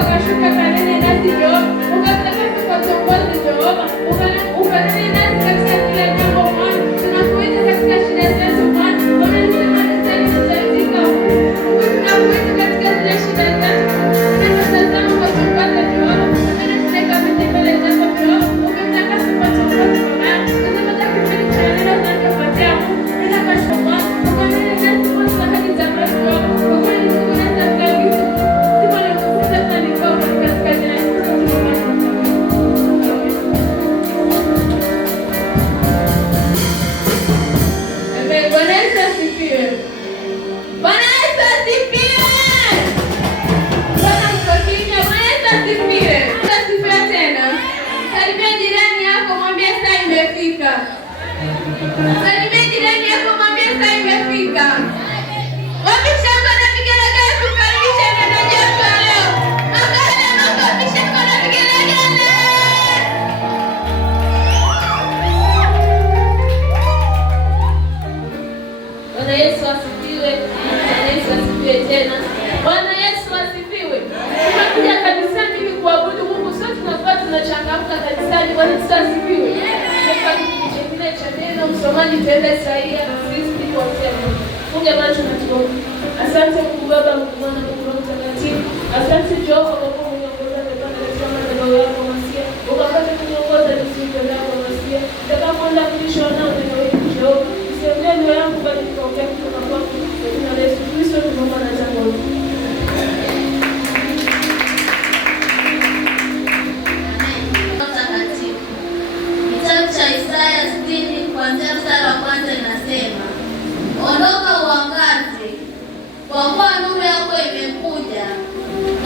ukashuka kanene nasi Jehova, ukatakase kwa kiongozi Jehova, ukanene nasi katika kila jambo Bwana. Tunakuita katika shida zetu Bwana. Bwana nisema nisali tutaizika Mungu. Tunakuita katika zile shida zetu. Tunatazama kwa kiongozi Jehova. Bwana tunakabidhi mbele zako Jehova. Ukatakase kwa kiongozi Bwana. Tunataka kipindi cha neno tunachopatia Mungu. Ninakasha Bwana. Ukanene nasi kwa sahani za Jehova. Salimia jirani yako, mwambie saa imefika. Wapi shangwe na vigelegele kukaribisha neno letu leo. Magari na makofi, shangwe na vigelegele. Bwana Yesu asifiwe. Bwana Yesu asifiwe tena. Bwana Yesu asifiwe. Tunakuja kanisani ili kuabudu Mungu, sio tunakuwa tunachangamka kanisani. Bwana Yesu asifiwe. Msomaji tuende sahihi sisi kwa sema. Funge macho na tuombe. Asante Mungu Baba, Mungu Mwana, Mungu Roho Mtakatifu. Asante Jehova kwa kuwa uniongoza katika maneno yako Masia. Ukapata kuniongoza nisikie yako Masia. Nitakapoenda kulisha nao neno hili Jehova. Usiongee neno yangu bali nikaongea kutoka kwako. Jina la Yesu Kristo tunaomba na jambo hili. Isaya 60 kuanzia mstari wa kwanza inasema, ondoka uangaze, kwa kuwa nuru yako imekuja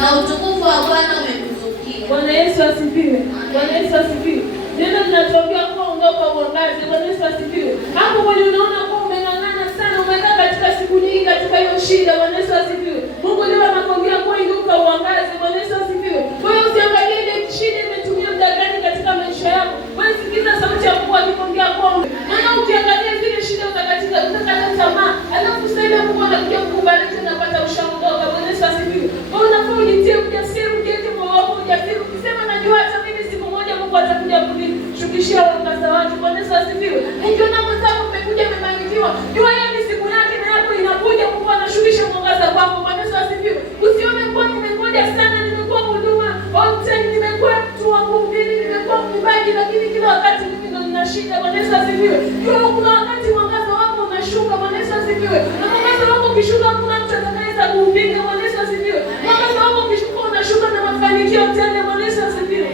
na utukufu wa Bwana umekuzukia. Bwana Yesu asifiwe. Bwana Yesu asifiwe. Neno linatuambia kwa ondoka uangaze. Bwana Yesu asifiwe. Hapo kwenye unaona kwa umeng'ang'ana sana, umekaa katika siku nyingi katika hiyo shida. Bwana Yesu asifiwe. Mungu leo anakuambia kwa inuka uangaze. Bwana Yesu asifiwe. Wewe usiangalie ile shida imetumia muda gani katika maisha yako. Wewe sikiza sauti ya Mungu akikwambia kwamba maana ukiangalia zile shida utakata tamaa. Alafu sasa Mungu anakuja kukubariki na kupata ushauri. Bwana Yesu asifiwe. Wewe unafaa ujitie ujasiri, ujitie moyo wako ujasiri. Ukisema najua hata mimi siku moja Mungu atakuja kunishukishia mwangaza wake. Bwana Yesu asifiwe. Ukiona mwenzako umekuja umebarikiwa, jua hiyo ni siku yake na yako inakuja, Mungu anashukisha mwangaza wako. Bwana Yesu asifiwe. Usione kwa nimengoja sana, nimekuwa huduma au tena nimekuwa mtu wa kuhubiri, nimekuwa mwimbaji, lakini kila wakati mimi ndo nina shida. Bwana Yesu asifiwe. Jua kuna wakati mwangaza wako unashuka. Bwana Yesu asifiwe. Na mwangaza wako ukishuka kuna mtu atakayeweza kuupinga. Bwana Yesu asifiwe. Mwangaza wako ukishuka unashuka na mafanikio tele. Bwana Yesu asifiwe.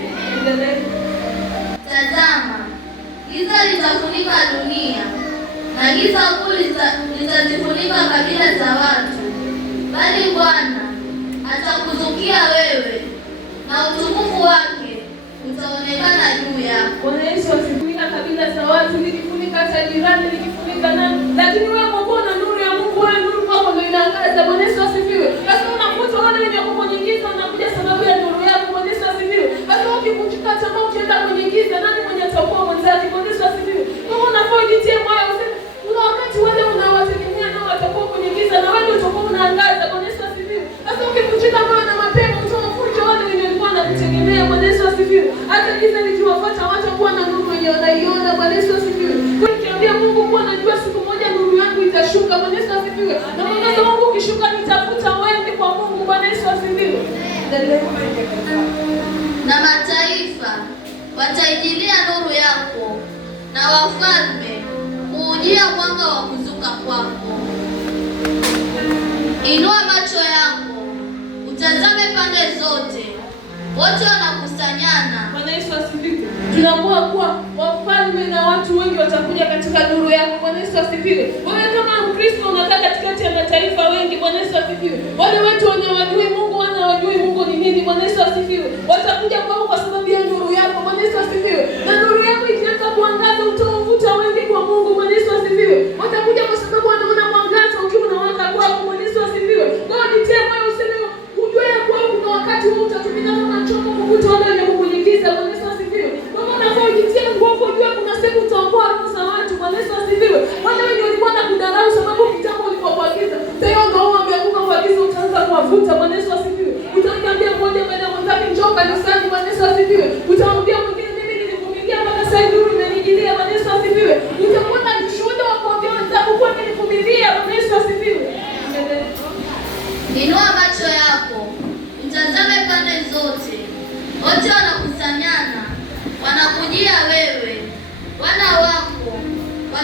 Tazama, giza litafunika dunia na giza kuu litazifunika kabila za watu, bali Bwana atakuzukia wewe na utukufu wake utaonekana juu yako. Bwana Yesu asifunika kabila za watu, likifunika hata jirani, likifunika nani, lakini wewe Mungu na nuru ya Mungu, wewe nuru kwako ndio inaangaza. Bwana Yesu asifiwe. Sasa unakuta wale wenye kukunyingiza wanakuja sababu ya nuru yako. Bwana Yesu asifiwe. Sasa ukikuchika tamaa ukienda kwenye giza, nani mwenye atakuwa mwenzako? Bwana Yesu asifiwe. Mungu anafaa ujitie moyo useme kuna wakati wale unawategemea nao watakuwa kwenye giza na wewe utakuwa unaangaza. Bwana Yesu asifiwe. Sasa ukikuchika moyo na mapema utawafunja wale wenye walikuwa wanakutegemea. Bwana Yesu asifiwe. Hata giza likiwafuata watakuwa na nuru yenye wanaiona. Bwana Yesu asifiwe. Nikiambia Mungu kuwa najua siku moja nuru yangu itashuka. Bwana Yesu asifiwe. Na mwangaza wangu ukishuka nitafuta wewe kwa Mungu. Bwana Yesu asifiwe. Na mataifa wataijilia nuru yako na wafalme kuujia mwanga wa kuzuka kwako. Inua macho yako utazame pande zote, wote wanakusanyana. Bwana Yesu asifiwe. Tunaamua kuwa wafalme na watu wengi watakuja katika nuru yako. Bwana Yesu asifiwe. Wewe kama Mkristo unakaa katikati ya mataifa wengi. Bwana Yesu asifiwe. Wale watu wanaojui Mungu, wanaojui Mungu ni nini. Bwana Yesu asifiwe. Watakuja kwako kwa sababu ya nuru yako. Bwana Yesu asifiwe. Na nuru yako ikianza kuangaza utawavuta wengi kwa Mungu. Bwana Yesu asifiwe. Watakuja kwa sababu wanaona mwangaza ukiwa unawaka kwako. Bwana Yesu asifiwe. Kwa nitie moyo useme ujue ya kwamba kuna wakati wewe utatumika na chomo kukuta wale wenye kukuingiza. Bwana Yesu asifiwe. Kama unafaa ujitie nguvu, ujue kuna siku utaokoa roho za watu. Bwana Yesu asifiwe. Wale wenye walikuwa na kudharau sababu kitambo ulipokuagiza. Sasa ndio umeanguka kwa giza.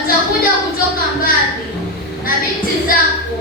watakuja kutoka mbali na binti zako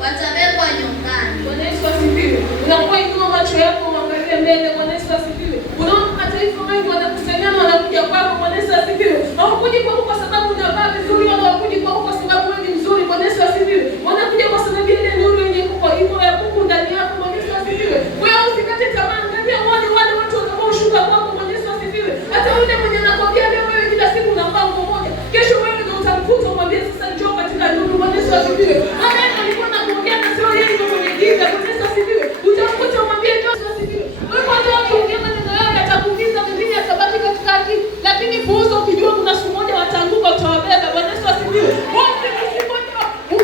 watabebwa nyongani. Bwana Yesu asifiwe. Unakuwa inua macho yako uangalie mbele. Bwana Yesu asifiwe. Unaona mataifa mengi wanakusanyana wanakuja kwako. Bwana Yesu asifiwe. Hawakuji kwako kwa sababu unavaa vizuri, wala hawakuji kwako kwa sababu wewe ni mzuri. Bwana Yesu asifiwe. Wanakuja kwa sababu ile nuru yenye iko ya Mungu ndani yako. Bwana Yesu asifiwe. Wewe usikate tamaa, angalia wale watu watakaoshuka kwako. Bwana Yesu asifiwe. Hata yule mwenye anakwambia leo wewe kila siku unavaa nguo moja, kesho wewe ndio utamkuta umwambie sasa njoo katika nuru. Bwana Yesu asifiwe. Amen. Alikuwa anakuongea na sio yeye ndio mwenye giza. Bwana Yesu asifiwe. Utamkuta umwambie njoo. Bwana Yesu asifiwe. Wewe ndio ukiongea maneno yao yatakuumiza, mengine yatabaki katika akili, lakini puuza ukijua kuna siku moja wataanguka utawabeba. Bwana Yesu asifiwe.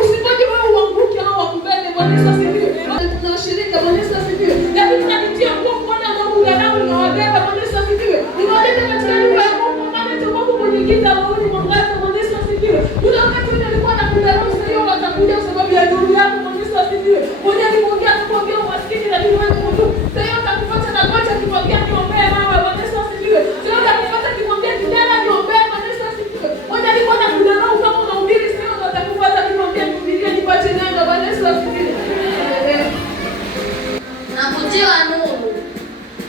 Usipoje wewe uanguke au wakubebe. Bwana Yesu asifiwe. Tunashirika. Bwana Yesu asifiwe. Lakini tunapitia kwa kuona na ungarau na wabeba. Bwana Yesu asifiwe. Unawaleta katika nyumba ya Mungu, maana tuko kwenye giza waone mwangaza. Bwana Yesu asifiwe. Kuna wakati wengine walikuwa na kundarau sio watakuja kwa sababu ya nuru yako. Bwana Yesu asifiwe. Mmoja aliongea kukwambia umaskini, lakini wewe ni mtu. Sasa utakupata na kocha kikwambia niombee mama. Bwana Yesu asifiwe. Sasa utakupata kikwambia kijana niombee. Bwana Yesu asifiwe. Mmoja alikuwa na kundarau kama unahubiri sio utakupata kikwambia kuhubiria nipate neno. Bwana Yesu asifiwe. Na kutiwa nuru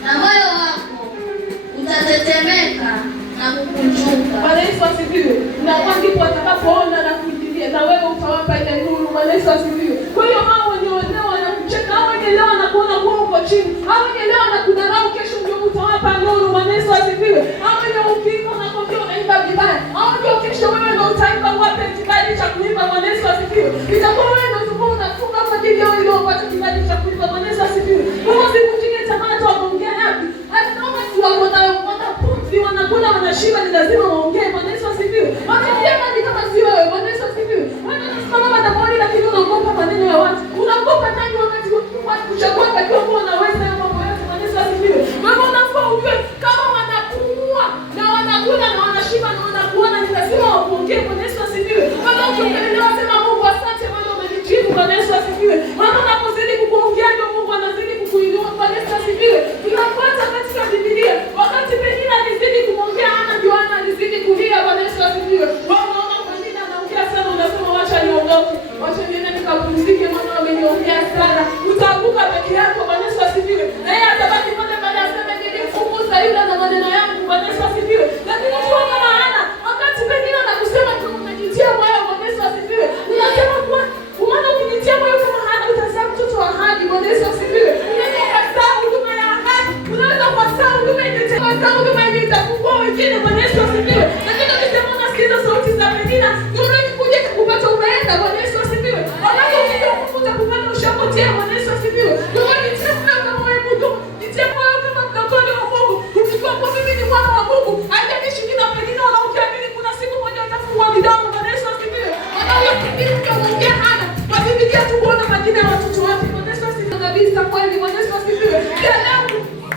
na moyo wako utatetemeka na kukunjuka. Bwana Yesu asifiwe. Na ndipo watakapoona na kuingilia na wewe utawapa ile nuru. Bwana Yesu asifiwe. Kwa hiyo hao wenye leo wanakucheka, hao wenye leo wanakuona kwa uko chini, hao wenye leo wanakudharau, kesho ndio utawapa nuru. Bwana Yesu asifiwe. Hao wenye ukiimba na kuambia unaimba vibaya, hao ndio kesho wewe ndio utaimba wape kibali cha kuimba. Bwana Yesu asifiwe. Itakuwa wewe ndio utakuwa unafunga kwa ajili yao ili wapate kibali cha kuimba. Bwana Yesu asifiwe. Usikutike tamaa hata waongea yapi. Hata kama tu wanapumzi wanakula wanashiba ni lazima waongee. Bwana Yesu asifiwe. Wanaongea nani kama si wewe? Bwana Yesu asifiwe. Wewe unasimama madhabahuni lakini unaogopa maneno ya watu. Unaogopa nani wakati watu kuchagua kwa kuwa unaweza hayo mambo yote. Bwana Yesu asifiwe. Wewe unafaa ujue kama wanakuua na wanakula na wanashiba na wanakuona ni lazima waongee. Bwana Yesu asifiwe. Wewe ukiongelea sema Mungu asante wewe umenijibu. Bwana Yesu asifiwe. Maana unapozidi kuongea ndio Mungu anazidi kukuinua. Bwana Yesu asifiwe. Tunapata katika Biblia wakati Penina alizidi kumwongea Hana, Yohana alizidi kulia. Bwana Yesu asifiwe. Unaona Penina anaongea sana, unasema wacha niondoke, wacha niende nikapumzike, maana wameniongea sana. Utaanguka peke yako. Bwana Yesu asifiwe. Na yeye atabaki pale pale aseme nilimfukuza yule na maneno yangu. Bwana Yesu asifiwe. Lakini ukiwa kama Hana, wakati Penina anakusema tu unajitia moyo. Bwana Yesu asifiwe. Unasema kwa maana ukijitia moyo kama Hana utazaa mtoto wa ahadi. Bwana Yesu asifiwe. Unaweza kuzaa huduma ya ahadi. Unaweza kuzaa huduma yenye itafungua wengine. Bwana Yesu asifiwe. Lakini ukisema unasikiza sauti za Penina, nuru ikikuja kukupata umeenda. Bwana Yesu asifiwe. Wakati ukija Mungu utakupata ushapotea. Bwana Yesu asifiwe. Ndio nitie moyo kama wewe mtu, nitie moyo kama mtakoni wa Mungu. Ukijua kwa mimi ni mwana wa Mungu, haijalishi kina Penina wala ukiamini kuna siku moja utafungua midomo. Bwana Yesu asifiwe. Wanaofikiri ukiongea Hana, wasifikia tu kuona majina ya watoto wake. Bwana Yesu asifiwe kabisa kweli. Bwana Yesu asifiwe. Leo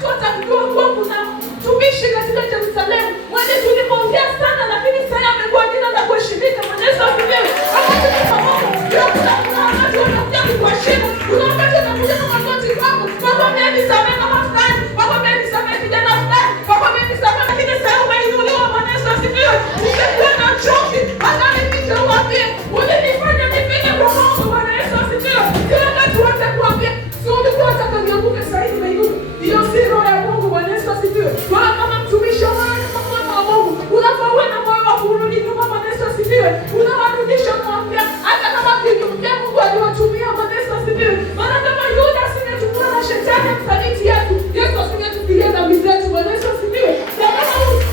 tutakujua Mungu na tumishi katika Yerusalemu. Wale tulipoongea sana lakini sasa amekuwa jina la kuheshimika. Bwana Yesu asifiwe. Wakati tunapoona leo kuna watu wanakuja kuheshimu. Kuna wakati wanakuja na magoti kwako. Baba mimi samehe kama fulani. Baba mimi samehe kijana fulani. Baba mimi samehe lakini sasa umeinuliwa. Bwana Yesu asifiwe. Usikuwa na choki. Hata mimi niwaambie, unanifanya nipige kwa Mungu. Bwana Yesu asifiwe. Kila wakati wote kuambia, sio ulikuwa unataka nianguke sasa hivi umeinuka. Hiyo si roho ya Mungu. Bwana Yesu asifiwe. Wewe kama mtumishi wa Mungu, kama mwana wa Mungu, unafaa uwe na moyo wa kurudi nyuma. Bwana Yesu asifiwe. Unawarudisha mwambia hata kama kilimjia Mungu aliwatumia. Bwana Yesu asifiwe. Maana kama Yuda asingetumwa na shetani msaliti yetu, Yesu asingetupilia dhambi zetu. Bwana Yesu asifiwe.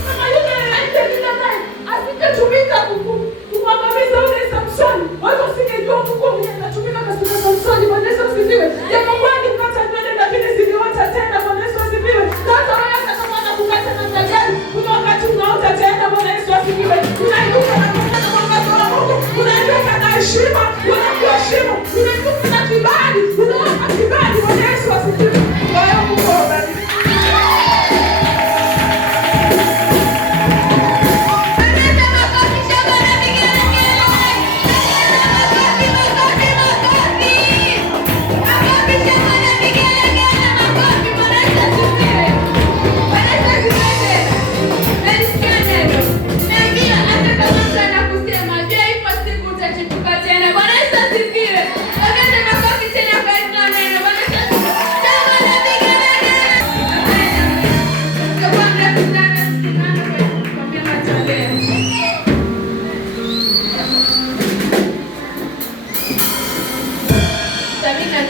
Kama Yuda aendelea naye asingetumika kumwangamiza yule Samsoni, watu wasingejua Mungu anatumika katika Samsoni. Bwana Yesu asifiwe. Japo kwani kata nywele lakini ziliota tena. Bwana Yesu asifiwe. Sasa wewe hata kama anakukata namna gani, kuna wakati unaota tena. Bwana Yesu asifiwe. Unainuka na kuona mwangaza wa Mungu, unainuka na heshima, unakuheshimu, unainuka na kibali.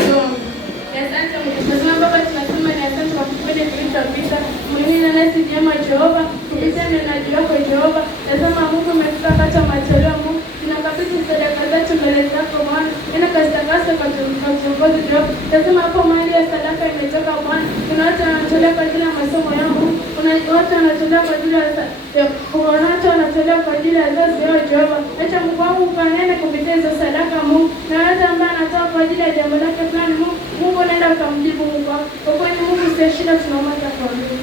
tuombe. Asante Mungu. Baba, tunasema ni asante kwa kipindi kilichopita. Mwenyewe nasi jema Jehova, kupitia neno lako Jehova. Nasema Mungu umefika kata matoleo Mungu. Tunakabidhi sadaka zetu mbele zako Bwana. Nenda kazitakase kwa kiongozi Jehova. Nasema hapo mahali ya sadaka imetoka Bwana. Kuna watu wanatolea kwa ajili ya masomo yao. Kuna watu wanatolea kwa ajili ya wazazi wao Jehova. Acha Mungu wangu ukanene kupitia hizo sadaka Mungu. Na watu ambao anatoa kwa ajili ya jambo lake fulani Mungu nenda ukamjibu Mungu. Kwa kweli Mungu sio shida, tunaomba kwa Mungu.